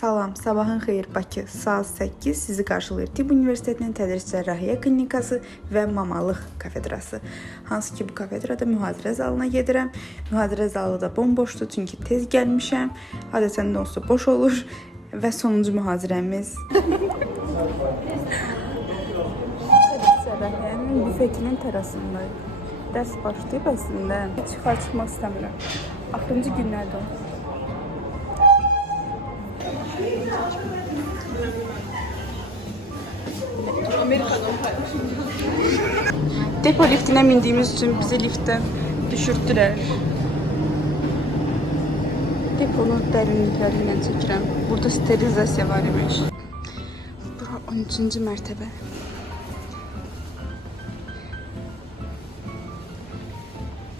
Salam, sabahın xeyir Bakı. Saat 8 sizi qarşılayır Tibb Universitetinin Tədris Cərrahiyyə Klinikası və Mamalıq kafedrası. Hansı ki bu kafedrada mühazirə zalına gedirəm. Mühazirə zalı da bomboşdur çünki tez gəlmişəm. Adətən də olsa boş olur və sonuncu mühazirəmiz. Tədris Cərrahiyyənin büfetinin terasındayım. Dərs başlayıb əslində. Çıxmaq istəmirəm. Axırıncı günlərdə olur. Depo liftine bindiğimiz için bizi liftten düşürttüler. Deponun derinliklerinden çekirəm. Burada sterilizasiya var imiş. Bura 13-cü mərtəbə.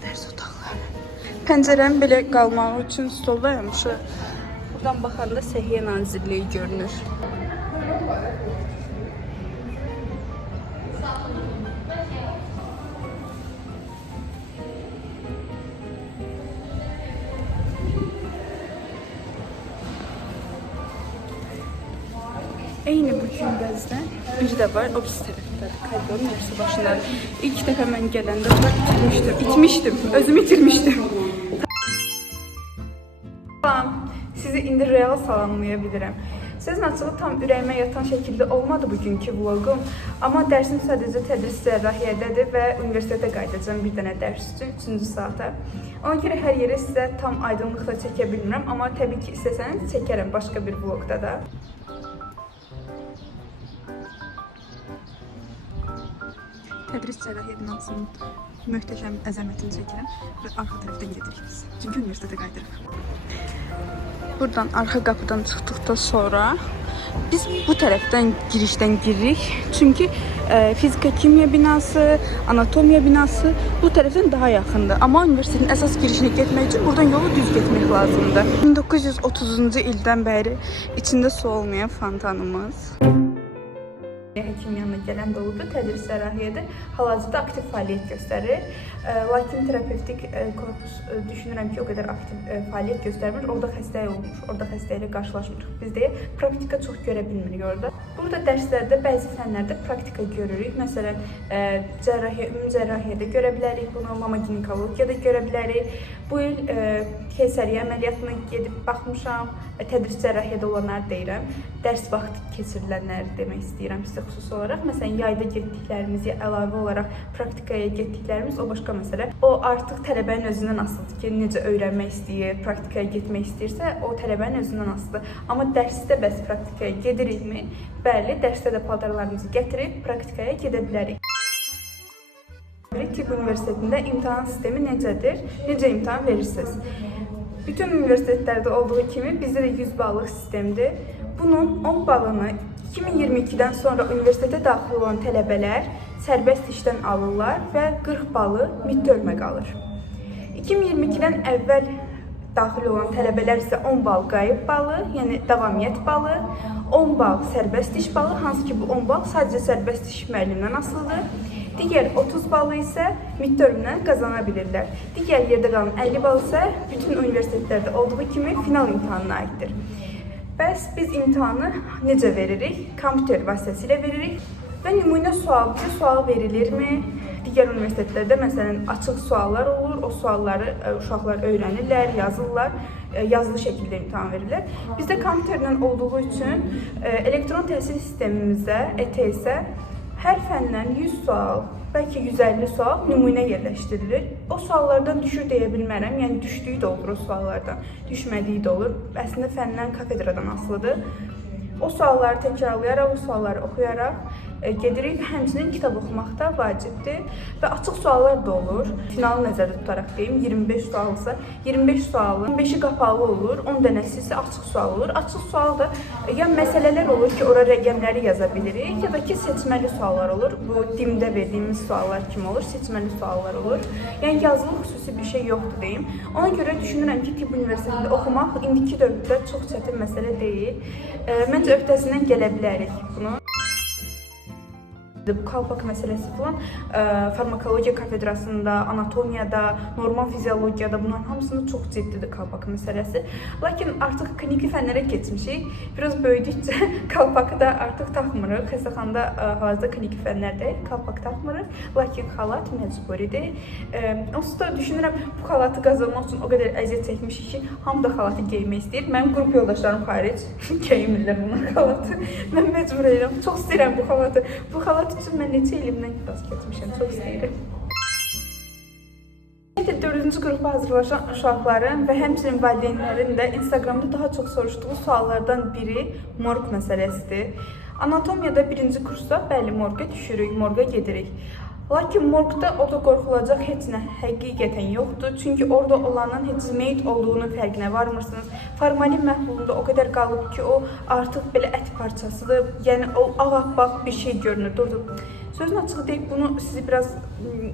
Dərs otaqları. Pəncərəm belə qalmağı üçün stoldaymışıq. Buradan baxanda Səhiyyə Nazirliyi görünür. Eyni bu günbəzdən bir də var, o pis tərəfdə. Koridorun hepsi başında. İlk dəfə mən gələndə burada itmişdim. Özümü itirmişdim. Salam, sizi indi real salamlayabilirim. Sözün açığı tam ürəyimə yatan şəkildə olmadı bugünkü vlogum. Amma dərsim sadəcə tədris cərrahiyyədədir və universitetə qayıdacağım bir dənə dərs üçün 3-cü saata. Ona görə hər yeri sizə tam aydınlıqla çəkə bilmirəm, amma təbii ki istəsəniz çəkərəm başqa bir vlogda da. Tədris Cərrahiyyə binasının möhtəşəm əzəmətini çəkirəm və arxa tərəfdən gedirik biz. Çünki universitetə qayıdırıq. Buradan arxa qapıdan çıxdıqdan sonra biz bu tərəfdən girişdən giririk. Çünki fizika kimya binası, anatomiya binası bu tərəfdən daha yaxındır. Amma universitetin əsas girişinə getmək üçün buradan yolu düz getmək lazımdır. 1930-cu ildən bəri içində su olmayan fontanımız. Həkim yanına gələn də oldu. Tədris cərrahiyyədə hal-hazırda aktiv fəaliyyət göstərir. Lakin terapevtik korpus düşünürəm ki, o qədər aktiv fəaliyyət göstərmir. Orada xəstə olmuş, orada xəstə ilə qarşılaşmırıq. Biz deyə praktika çox görə bilmirik orada. Burada dərslərdə bəzi fənlərdə praktika görürük. Məsələn, ümumi cərrahiyyədə görə bilərik bunu, mama ginekologiyada görə bilərik. Bu il keysəriyyə əməliyyatına gedib baxmışam. Tədris cərrahiyyədə olanlar deyirəm. Dərs vaxtı keçirilənlər demək istəyirəm sizə xüsusi olaraq. Məsələn, yayda getdiklərimiz, əlavə olaraq praktikaya getdiklərimiz o başqa məsələ. O artıq tələbənin özündən asılıdır ki, necə öyrənmək istəyir, praktikaya getmək istəyirsə, o tələbənin özündən asılıdır. Amma dərsdə bəs praktikaya gedirikmi? Bəli, dərsdə də paltarlarımızı gətirib praktikaya gedə bilərik. Tibb Universitetində imtahan sistemi necədir? Necə imtahan verirsiniz? Bütün universitetlərdə olduğu kimi bizdə də 100 ballıq sistemdir. Bunun 10 balını 2022-dən sonra universitetə daxil olan tələbələr sərbəst işdən alırlar və 40 balı midtermə qalır. 2022-dən əvvəl daxil olan tələbələr isə 10 bal qayıb balı, yəni davamiyyət balı, 10 bal sərbəst iş balı, hansı ki bu 10 bal sadəcə sərbəst iş müəllimdən asılıdır. Digər 30 balı isə midtermdən qazana bilirlər. Digər yerdə qalan 50 bal isə bütün universitetlərdə olduğu kimi final imtahanına aiddir. Bəs biz imtahanı necə veririk? Kompüter vasitəsilə veririk və nümunə sual verilirmi? Digər universitetlərdə məsələn açıq suallar olur, o sualları uşaqlar öyrənirlər, yazırlar, yazılı şəkildə imtahan verirlər. Bizdə kompüterlə olduğu üçün elektron təhsil sistemimizdə, ETS-ə hər fəndən 100 sual, bəlkə 150 sual nümunə yerləşdirilir. O suallardan düşür deyə bilmərəm, yəni düşdüyü də olur o suallardan, düşmədiyi də olur. Əslində fəndən kafedradan asılıdır. O sualları təkrarlayaraq, o sualları oxuyaraq gedirik. Həmçinin kitab oxumaq da vacibdir və açıq suallar da olur. Finalı nəzərdə tutaraq deyim, 25 sualsa, 25 sualın 5-i qapalı olur, 10 dənəsi isə açıq sual olur. Açıq sual da ya məsələlər olur ki, ora rəqəmləri yaza bilirik, ya da ki seçməli suallar olur. Bu dimdə verdiyimiz suallar kimi olur, seçməli suallar olur. Yəni yazılı xüsusi bir şey yoxdur deyim. Ona görə düşünürəm ki, Tibb Universitetində oxumaq indiki dövrdə çox çətin məsələ deyil. Məncə öhdəsindən gələ bilərik bunu. Bu kalpak məsələsi falan farmakologiya kafedrasında, anatomiyada, normal fiziologiyada bunların hamısında çox ciddidir kalpak məsələsi. Lakin artıq kliniki fənlərə keçmişik. Biraz böyüdükcə kalpakı da artıq taxmırıq. Xəstəxanada hal-hazırda kliniki fənlərdə kalpak taxmırıq. Lakin xalat məcburidir. Onsuz da düşünürəm bu xalatı qazanmaq üçün o qədər əziyyət çəkmişik ki, hamı da xalatı geymək istəyir. Mənim qrup yoldaşlarım xaric geymirlər bunun xalatı. Mən məcbur edirəm. Çox istəyirəm bu xalatı. Bu xalat üçün mən neçə ilimdən xilas keçmişəm. Çox istəyirəm. 4-cü qrupa hazırlaşan uşaqların və həmçinin valideynlərin də Instagramda daha çox soruşduğu suallardan biri morq məsələsidir. Anatomiyada 1-ci kursda bəli morqa düşürük, morqa gedirik. Lakin morqda orada qorxulacaq heç nə həqiqətən yoxdur. Çünki orada olanın heç meyit olduğunun fərqinə varmırsınız. Formalin məhlulunda o qədər qalıb ki, o artıq belə ət parçasıdır. Yəni o ağappaq bir şey görünür. Sözün açığı deyib bunu sizi biraz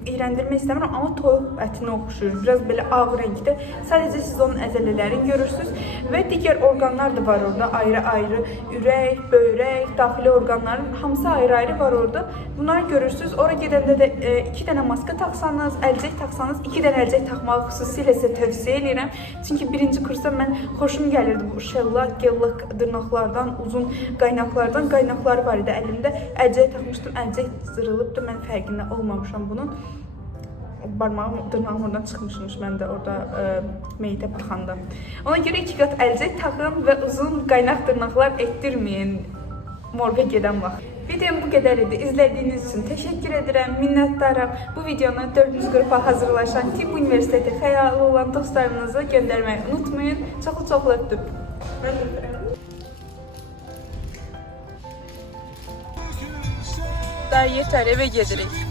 iyrəndirmək istəmirəm, amma toyuq ətinə oxşuyur. Biraz belə ağ rəngdə. Sadəcə siz onun əzələlərini görürsünüz və digər orqanlar da var orada ayrı-ayrı. Ürək, böyrək, daxili orqanların hamısı ayrı-ayrı var orada. Bunları görürsünüz. Ora gedəndə də 2 dənə maska taxsanız, əlcək taxsanız, 2 dənə əlcək taxmağı xüsusilə sizə tövsiyə edirəm. Çünki 1-ci kursda mən xoşum gəlirdi bu şellak, gellak dırnaqlardan, uzun qaynaqlardan. Qaynaqları var idi əlimdə. Əlcək taxmışdım, əlcək zırılıbdı. Mən fərqində olmamışam bunun. Barmağım, dırnağım oradan çıxmışmış mən də orada meyitə baxanda. Ona görə 2 qat əlcək taxın və uzun qaynaq dırnaqlar etdirməyin morqa gedən vaxt. Videom bu qədər idi. İzlədiyiniz üçün təşəkkür edirəm, minnətdaram. Bu videonu 4-cü qrupa hazırlaşan Tibb Universiteti xəyalı olan dostlarınızı göndərməyi unutmayın. Çoxlu öpdüm. Mən də öpürəm. Daha yetər, evə gedirik.